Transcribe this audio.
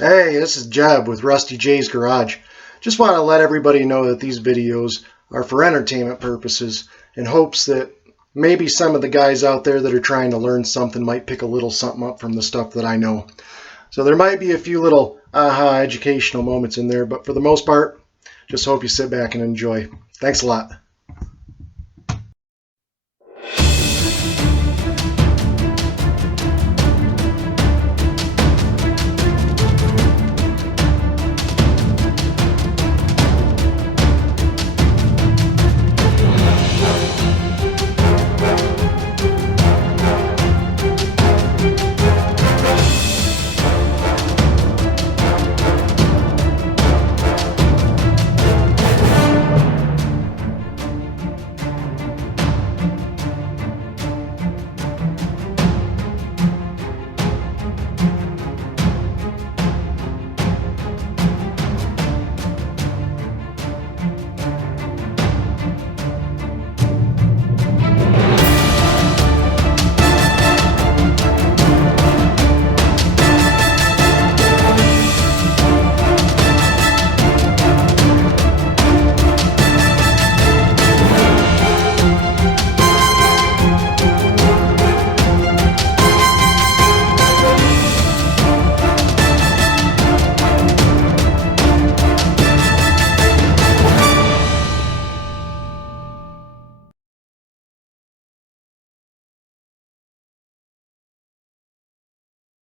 Hey, this is Jeb with Rusty J's Garage. Just want to let everybody know that these videos are for entertainment purposes in hopes that maybe some of the guys out there that are trying to learn something might pick a little something up from the stuff that I know. So there might be a few little aha educational moments in there, but for the most part, just hope you sit back and enjoy. Thanks a lot.